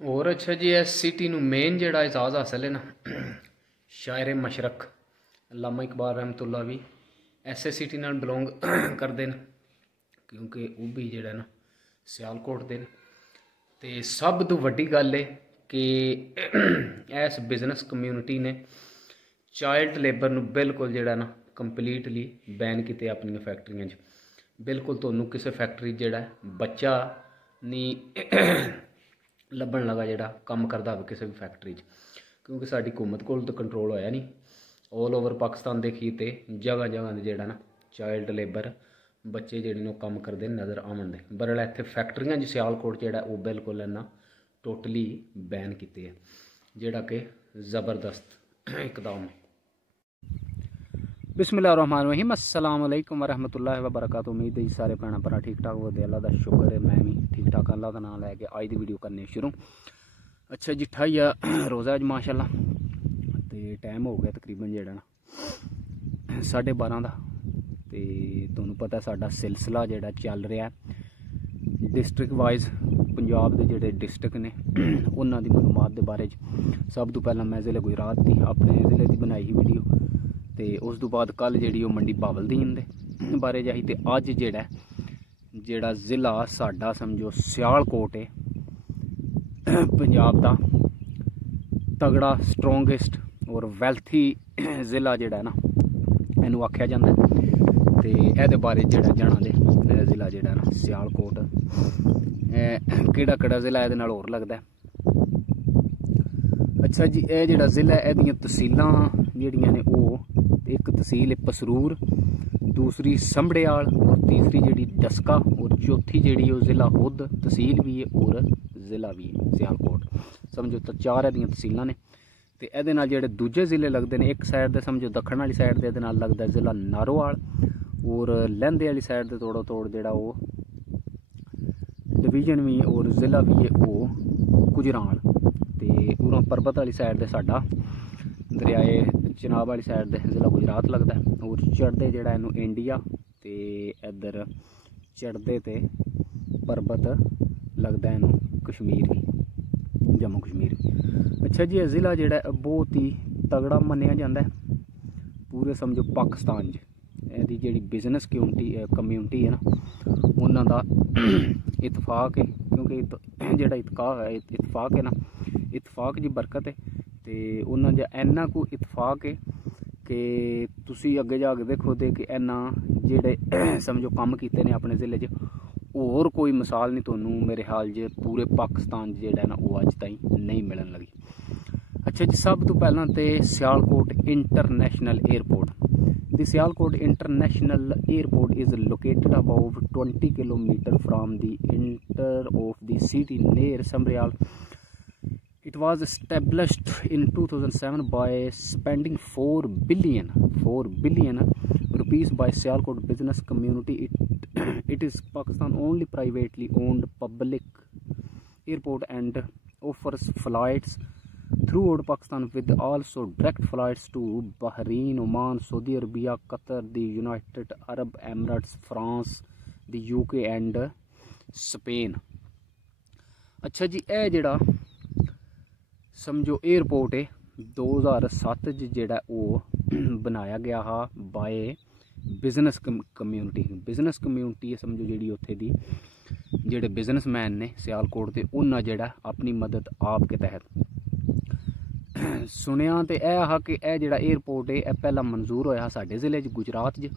और अच्छा जी, इस सिटी नू मेन जिहड़ा एजाज़ हासिल है ना शायर मशरक अल्लामा इकबाल रहमतुल्लाह भी ऐसे सिटी नाल बिलोंग करते हैं, क्योंकि वह भी जिहड़ा ना सियालकोट दे ते सब तो वड्डी गल है कि इस बिजनेस कम्यूनिटी ने चाइल्ड लेबर नू बिल्कुल जिहड़ा ना कंप्लीटली बैन किते अपनी फैक्ट्रियां च। बिल्कुल तुहानूं किसी फैक्ट्री जिहड़ा बच्चा नहीं लभन लगा जिहड़ा काम करता हो किसी भी फैक्ट्री च, क्योंकि साडी हुकूमत कोल तो कंट्रोल होया नहीं। ऑल ओवर पाकिस्तान देखिए तो जगह जगह जिहड़ा ना चाइल्ड लेबर बच्चे जिहड़े ने काम करते नज़र आवन दे। बरल इत्थे फैक्ट्रियां च सियालकोट जिहड़ा वो बिल्कुल इन्ना टोटली बैन किते है, जिहड़ा कि ज़बरदस्त इकदाम है। बिस्मिल्लाहिर्रहमानिर्रहीम, अस्सलाम वालेकुम वरहमतुल्लाहि वबरकातुहू। उम्मीद है सारे भैन भरा ठीक ठाक होते, अल्लाह का शुक्र है मैं भी ठीक ठाक। अल्लाह का नाम लैके अज दी वीडियो करने शुरू। अच्छा जी, 28 रोज़ा अज माशाअल्लाह, तो टाइम हो गया तकरीबन जिहड़ा ना 12:30 का। तो तुहानूं पता साडा सिलसिला जिहड़ा चल रहा है डिस्ट्रिक्ट वाइज पंजाब के जिहड़े डिस्ट्रिक्ट ने उन्हां दी मालूमात के बारे च। सब तो पहला मैं ज़िले गुजरात की अपने ज़िले की बनाई ही वीडियो, तो उस तो बाद कल जी मंडी बावलदीन के बारे जाही। तो अज जिहड़ा ज़िला साडा समझो सियालकोट है पंजाब का तगड़ा स्ट्रोंगेस्ट और वैल्थी ज़िला जिहड़ा ना इनू आख्या जाता है। तो ये बारे जिहड़ा जाना दे ज़िला जिहड़ा ना सियालकोट किहड़ा ज़िला ये नाल होर लगदा है। अच्छा जी, यह जिहड़ा ज़िला है इहदियां तहसीलां जिहड़ियां ने वो एक तहसील है पसरूर, दूसरी संभड़ियाल और तीसरी जिहड़ी डस्का और चौथी जिहड़ी वो ज़िला हुद तहसील भी है और ज़िला भी है सियालकोट। समझो तो 4 इहदियां तहसीलां ने। तो ये नाल जिहड़े दूजे ज़िले लगते हैं, एक साइड दे समझो दखण वाली साइड दे इहदे नाल लगदा है ज़िला नारोवाल, और लहंदे वाली साइड दे तोड़ो तोड़ जिहड़ा वो डिवीजन भी और ज़िला भी है वो गुजरान। तो उरों परबत वाली साइड दे साडा दरियाए चनाब वाली साइड दे ज़िला गुजरात लगता है, और चढ़ते जिहड़ा इनू इंडिया ते इधर चढ़ते ते परबत लगता है इनू कश्मीर भी, जम्मू कश्मीर। अच्छा जी, ज़िला जिहड़ा बहुत ही तगड़ा मन्निया जाता है पूरे समझो पाकिस्तान च। यदी जी बिजनेस कम्यूनिटी है ना उन्हों का इतफाक है, क्योंकि जिहड़ा इतफाक है ना इतफाक जी बरकत है। तो उन्होंने इन्ना को इतफाक है कि तुसी अगे जाके देखो तो कि इन्ना जिहड़े समझो काम किए ने अपने ज़िले च होर कोई मिसाल नहीं तुहानूं मेरे ख्याल च पूरे पाकिस्तान जिहड़ा ना वो अज ताईं नहीं मिलन लगी। अच्छा जी, सब तो पहला तो Sialkot international airport. The Sialkot international airport is located about 20 kilometre from the inter of the city near Sambrial. It was established in 2007 by spending 4 billion rupees by Sialkot business community. It is Pakistan only privately owned public airport and offers flights throughout Pakistan, with also direct flights to Bahrain, Oman, Saudi Arabia, Qatar, the United Arab Emirates, France, the UK and Spain. अच्छा जी, यह जिहड़ा समझो airport है 2007 जिहड़ा वो बनाया गया हा बाय बिजनेस कम्यूनिटी है समझो जिहड़ी उत्थे दी जिहड़े बिजनेसमैन ने सियालकोट के उन्हें जिहड़ा अपनी मदद आप के तहत सुनिया। तो यह हा कि यह जिहड़ा एयरपोर्ट है यह पहला मंजूर होया साडे ज़िले गुजरात च।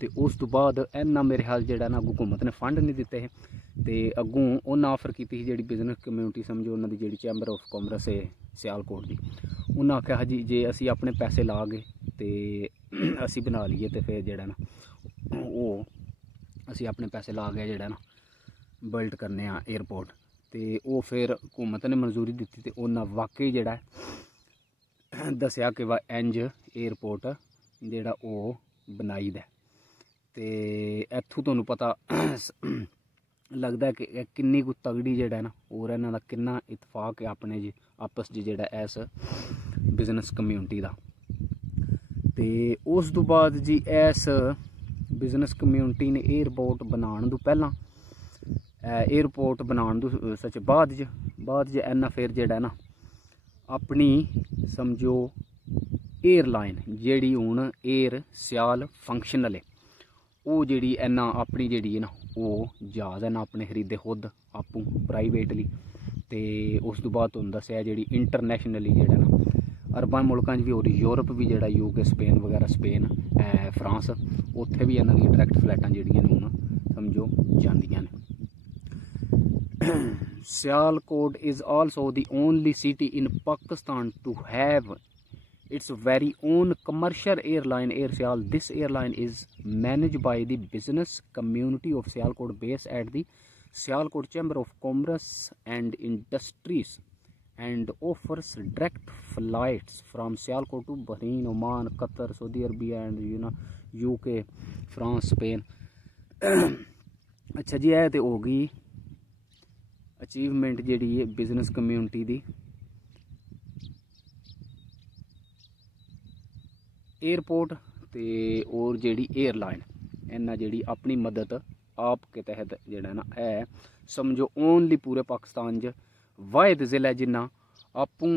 तो उस तो बाद इन्ना मेरे ख्याल जिहड़ा ना हुकूमत ने फंड नहीं दिते है। तो अगों उन्हें ऑफर की जी बिजनेस कम्यूनिटी समझो उन्होंने जी चैंबर ऑफ कॉमर्स है सियालकोट की, उन्हें आख्या जी जे असी अपने पैसे ला गए तो असी बना लीए, तो फिर जिहड़ा ना वो असी अपने पैसे ला गए जिहड़ा ना बिल्ड करने एयरपोर्ट। तो वो फिर हुकूमत ने मंजूरी दी, तो उन्हें वाकई जिहड़ा दसिया कि वह इंज एयरपोर्ट जिहड़ा वो बनाई दा। तो इत्थों तुहानूं पता लगता है कि किन्नी को तगड़ी जिहड़ा ना और इन्हां दा किन्ना इतफाक है अपने जी आपस च जिहड़ा इस बिजनेस कम्यूनिटी का। तो उस तो बाद जी इस बिजनेस कम्यूनिटी ने एयरपोर्ट बनाने तो पहला एयरपोर्ट बनाने तो सच बाद च इन्ना फिर जेह्ड़ा ना अपनी समझो एयरलाइन जेह्ड़ी हून एयर स्याल फंक्शनल है वो जेह्ड़ी इन्ना अपनी जेह्ड़ी है ना वो जहाज़ है ना अपने खरीदे खुद आपूं प्राइवेटली। तो उस तो बाद तुहानूं दस्सेआ जेह्ड़ी इंटरनेशनली जेह्ड़ा ना अरबां मुल्कां च भी और यूरोप भी जेह्ड़ा यूके स्पेन वगैरह स्पेन फ्रांस उत्थे भी इन्हां दी डायरैक्ट फ्लाइटां जेह्ड़ियां ने हून समझो जांदियां ने। Sialkot is also the only city in Pakistan to have its very own commercial airline, Air Sial. This airline is managed by the business community of Sialkot, based at the Sialkot Chamber of Commerce and Industries, and offers direct flights from Sialkot to Bahrain, Oman, Qatar, Saudi Arabia, and UK, France, Spain. अच्छा जी, है तो होगी achievement जी है business community दी। Airport ते और जी airline इन्ना जी अपनी मदद आप के तहत जोड़ा ना है समझो ओनली पूरे पाकिस्तान च वाहिद जिला जिन्ना आपूं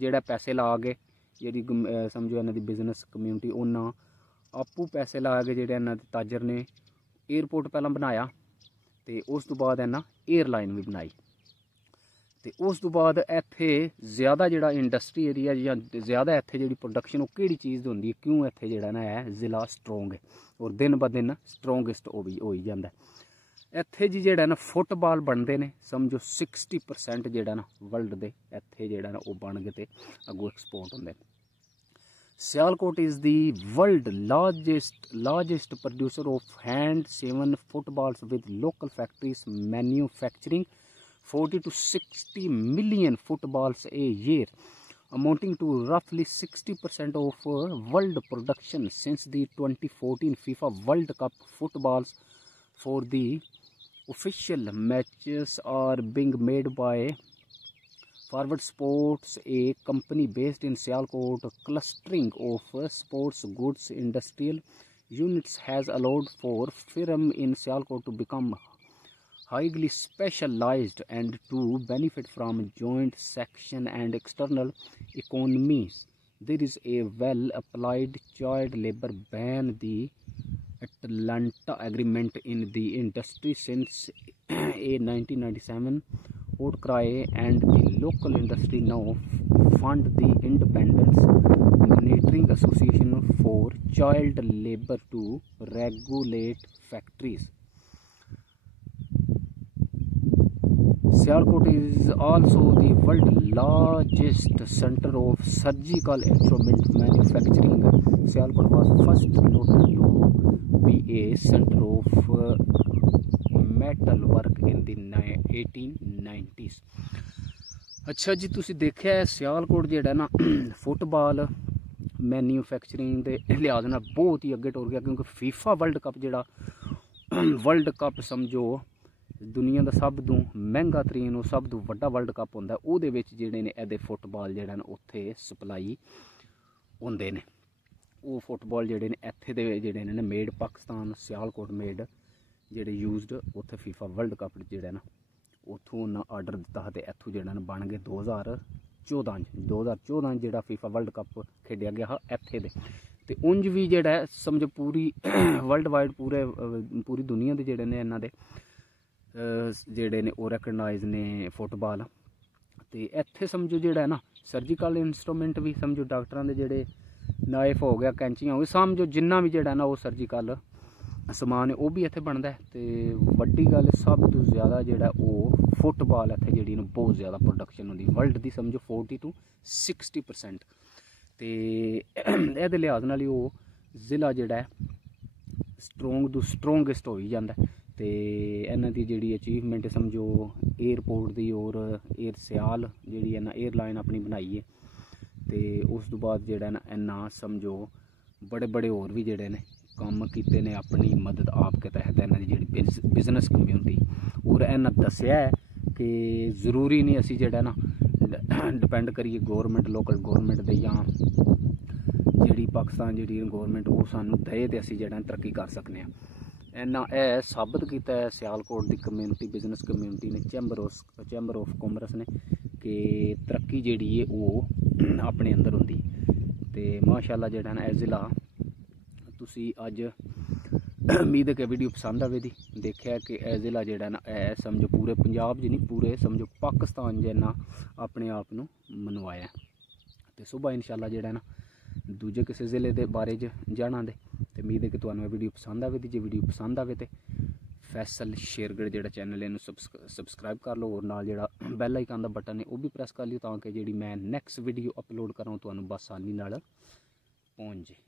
जेड़ा पैसे ला के जी समझो इन्हां दी बिजनेस कम्यूनिटी उन्ना आपूं पैसे ला के जेह्ड़े इन्हां दे ताजर ने एयरपोर्ट पहला बनाया तो उस तो बाद इन्ना एयरलाइन भी बनाई। तो उस तो बाद इत्थे ज़्यादा जिहड़ा इंडस्ट्री एरिया या ज़्यादा इत्थे जिहड़ी प्रोडक्शन वो किहड़ी चीज़ दी होंदी है, क्यों इत्थे जिहड़ा ना है ज़िला स्ट्रोंग है और दिन ब दिन स्ट्रोंगेस्ट हो ही जांदा है। इत्थे जी जिहड़ा ना फुटबाल बनते हैं समझो 60% जिहड़ा ना वर्ल्ड दे इत्थे जिहड़ा ना वो बन के अगों एक्सपोर्ट होंदे। Sialkot is the world largest producer of hand sewn footballs, with local factories manufacturing 40 to 60 million footballs a year, amounting to roughly 60% of world production. Since the 2014 FIFA World Cup, footballs for the official matches are being made by Forward Sports, a company based in Sialkot. Clustering of sports goods industrial units has allowed for firm in Sialkot to become highly specialized and to benefit from joint section and external economies. There is a well-applied child labor ban, the Atlanta Agreement, in the industry since a 1997 outcry, and the local industry now fund the Independence Monitoring Association for Child Labor to regulate factories. Sialkot is also the world's largest center of surgical instrument manufacturing. Sialkot was first noted to be a center of metal work in the 1890s. अच्छा जी, तुसी देखिया है सियालकोट जेड़ा ना football manufacturing के लिहाज नाल बहुत ही अगे टुर गया, क्योंकि फीफा वर्ल्ड कप जेड़ा वर्ल्ड कप समझो दुनिया का सब तो महंगा तरीन और सब तो वड्डा वर्ल्ड कप होंदा, उहदे विच जेड़े ने इहदे फुटबॉल जेड़ा ना उत्थे सप्लाई होंदे ने। वो फुटबॉल जेड़े ने इत्थे दे जेड़े ने मेड पाकिस्तान सियालकोट मेड जेड़े यूज्ड उत्थे फीफा वर्ल्ड कप जेड़ा ना उत्थों उन्हें आर्डर दिता ते इत्थों जेड़ा ना बन गए 2014 जेड़ा फीफा वर्ल्ड कप खेडिया गया हा इत्थे दे। ते उंज भी जेड़ा समझो पूरी वर्ल्ड वाइड पूरी दुनिया दे जेड़े ने इन्हां दे जेड़े ने वो रिकगनाइज ने फुटबॉल। ते इत्थे समझो जेड़ा ना सर्जिकल इंस्ट्रूमेंट भी समझो डॉक्टरां दे जेड़े नाइफ हो गया, कैंचियां हो गई, समझो जिन्ना भी जेड़ा ना वो सर्जिकल समान है वो भी इत्थे बनता है। तो वड्डी गल सब तो ज़्यादा जेड़ा वो फुटबॉल इत्थे जेड़ी ना बहुत ज़्यादा प्रोडक्शन होंदी वर्ल्ड की समझो 40 to 60%। तो ये लिहाज नाल वो ज़िला जेड़ा है स्ट्रोंग तो स्ट्रोंगेस्ट हो ही जाता है। तो इन्हां दी जेड़ी अचीवमेंट समझो एयरपोर्ट की और एयर सियाल जेड़ी है ना एयरलाइन अपनी बनाई है। तो उस तो बाद जेड़ा ना इन्ना समझो बड़े बड़े होर भी जेड़े ने काम कीते ने अपनी मदद आप के तहत इन्हां दी जेड़ी बिजनेस कम्यूनिटी। और इन्हां दस्सिया है कि जरूरी नहीं असी जेड़ा ना डिपेंड करिए गौरमेंट लोकल गौरमेंट दे या जेड़ी पाकिस्तान जेड़ी गौरमेंट वो सानू दे ते असी जेड़ा तरक्की कर सकने। ਇਹਨਾਂ ਇਹ ਸਾਬਤ ਕੀਤਾ ਹੈ ਸਿਆਲਕੋਟ ਦੀ ਕਮਿਊਨਿਟੀ ਬਿਜ਼ਨਸ ਕਮਿਊਨਿਟੀ ਨੇ ਚੈਂਬਰ ਆਫ ਕਾਮਰਸ ਨੇ ਕਿ ਤਰੱਕੀ ਜਿਹੜੀ ਹੈ ਉਹ ਆਪਣੇ ਅੰਦਰ ਹੁੰਦੀ। ਤੇ ਮਾਸ਼ਾਅੱਲਾ ਜਿਹੜਾ ਨਾ ਇਹ ਜ਼ਿਲ੍ਹਾ ਤੁਸੀਂ ਅੱਜ ਉम्मीद है कि वीडियो पसंद आवे दी। देखा कि यह ज़िला जोड़ा ना है समझो पूरे पंजाब च नहीं पूरे समझो पाकिस्तान जिन्ना अपने आप नू मनवाया। तो सुबह इंशाल्लाह जोड़ा ना दूजे किसी ज़िले के बारे जाना दे। तो उम्मीद है कि तुहानू वीडियो पसंद आवे दी। जे वीडियो पसंद आवे तो फैसल शेरगढ़ जो चैनल है सबसक्राइब कर लो और नाल जो बैल आइकन का बटन है वह भी प्रेस कर लियो ताकि जी मैं नैक्सट वीडियो अपलोड करूँ तुहानू बसानी नाल पहुँच जाए।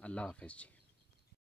अल्लाह हाफिज़ जी।